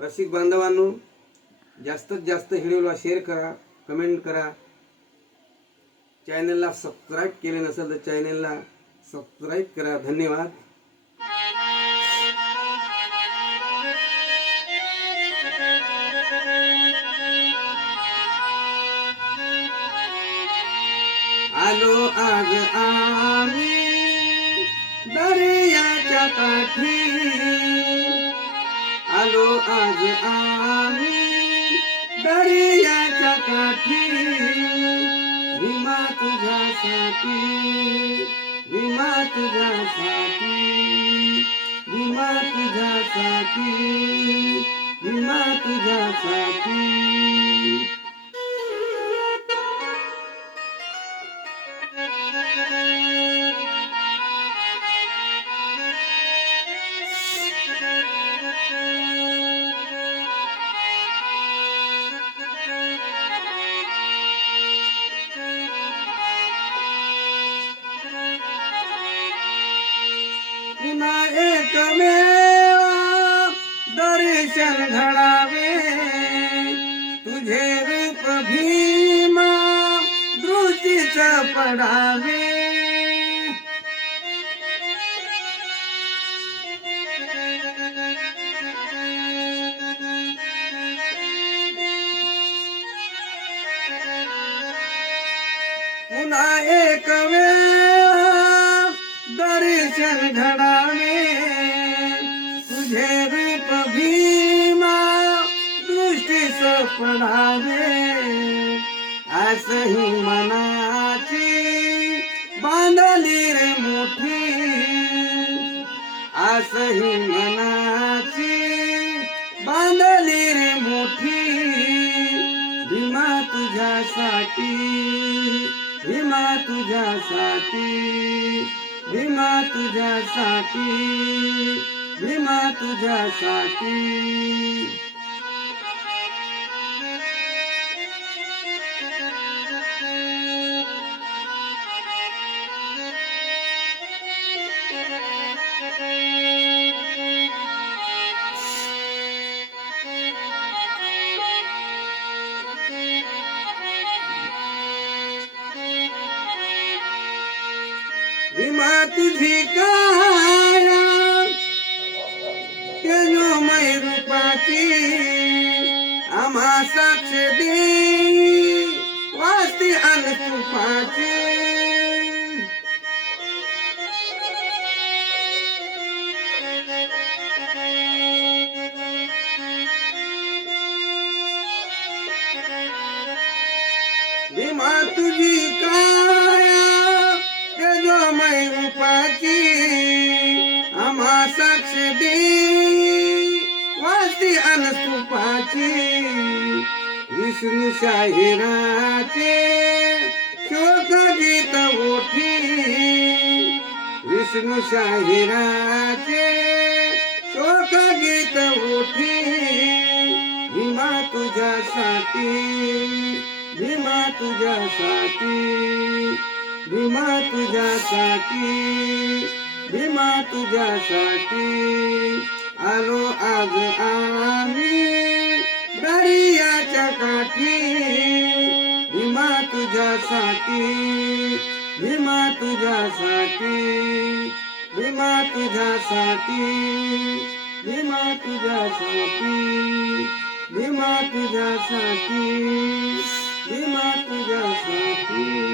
रसिक बांधवांनो, जास्तीत जास्त व्हिडिओला शेअर करा, कमेंट करा. चॅनलला सबस्क्राईब केले नसेल तर चॅनलला सबस्क्राईब करा. धन्यवाद. आलो आज आम्ही दर्याच्या काठी, आलो आज आम्ही दर्याच्या काठी. भीमा तुझ्यासाठी, भीमा तुझ्यासाठी, भीमा तुझ्यासाठी, भीमा तुझ्यासाठी. पुन्हा एकमेव दर्शन घडावे, तुझे रूप भीमा दृष्टीच पडावे. पुन्हा एकमेव दर्शन घडावे, तुझे रूप भीमा दृष्टीस पडावे. आसही मनाची बांधली रे मोठी, आसही मनाची बांधली रे मोठी. भीमा तुझ्यासाठी, भीमा तुझ्यासाठी, भीमा तुझ्यासाठी, भीमा तुझ्यासाठी. भीमा तुझी काया तेजोमय रूपाची, आम्हा साक्ष दे वास्ती अनुरूपाची. भीमा तुझी काया तेजोमय रूपाची, आम्हा साक्ष दे वास्ती अनुरूपाची. विष्णू शाहिराचे शोक गीत ओठी, विष्णू शाहिराचे शोक गीत ओठी. भीमा तुझ्यासाठी, भीमा तुझ्यासाठी, भीमा तुझ्यासाठी, भीमा तुझ्यासाठी. आलो आज आम्ही दर्याच्या काठी, भीमा तुझ्यासाठी, भीमा तुझ्यासाठी, भीमा तुझ्यासाठी, भीमा तुझ्यासाठी, भीमा तुझ्यासाठी, भीमा तुझ्यासाठी.